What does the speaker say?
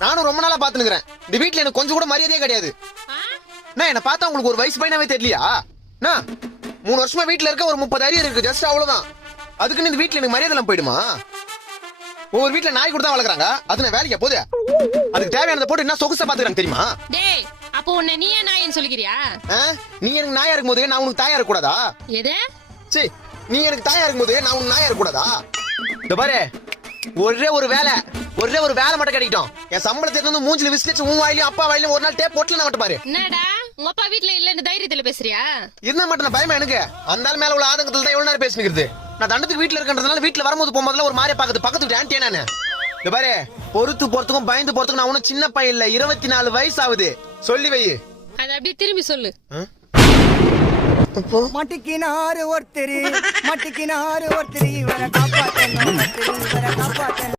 நானும் ரொம்ப நாளா பாத்துனுக்குறேன். இந்த வீட்டுல எனக்கு கொஞ்சம் கூட மரியாதையே கிடையாது. என்ன பார்த்தா உங்களுக்கு ஒரு வயசு பையனாவே தெரியலையா? 3 வருஷமா வீட்டுல இருக்க, ஒரு 30 அரியர் இருக்கு, ஜஸ்ட் அவ்வளவுதான். அதுக்குன்னு இந்த வீட்டுல எனக்கு மரியாதை எல்லாம் போயிடுமா? ஒவ்வொரு வீட்டுல நாய் கூட தான் வளர்க்குறாங்க. அது நான் வேலைக்கு போகுது. அதுக்கு தேவையானதை போட்டு என்ன சொகுசா பாத்துக்கிறாங்க தெரியுமா? டேய், அப்போ உன்னை நீயே நாயின்னு சொல்லிக்கிறியா? நீ எனக்கு நாயா இருக்கும் போது நான் உனக்கு தாயா இருக்க கூடாதா? எது? சீ, நீ எனக்கு தாயா இருக்கும் போது நான் உனக்கு நாயா இருக்க கூடாதா? இந்த பாரு, ஒரே ஒரு வேலை மட்டும் கிடைக்கட்டும். என் சம்பளத்தை வந்து மூஞ்சில விசிலிச்சு உன் வாயிலையும் அப்பா வாயிலையும் ஒரு நாள் டேப் போட்டுல நான் மட்டும் பாரு. என்னடா உங்க அப்பா வீட்டுல இல்லன்னு தைரியத்துல பேசுறியா? இருந்தா மட்டும் நான் பயமா எனக்கு. அந்த ஆள் மேல உள்ள ஆதங்கத்துல தான் எவ்வளவு நேரம் பேசிக்கிறது. நான் தண்டத்துக்கு வீட்டுல இருக்கன்றதுனால வீட்டுல வரும்போது போகும்போதுல ஒரு மாதிரியா பாக்குது. பக்கத்து வீட்டு ஆன்ட்டியா நானு. இந்த பாரு, பொறுத்து போறதுக்கும் பயந்து போறதுக்கும் நான் ஒன்னும் சின்ன பையன் இல்ல. 24 வயசு ஆகுது. சொல்லி வை. அது அப்படியே திரும்பி சொல்லு. மட்டிக்கினாரு ஒருத்தர் இவரை காப்பாத்தணும்.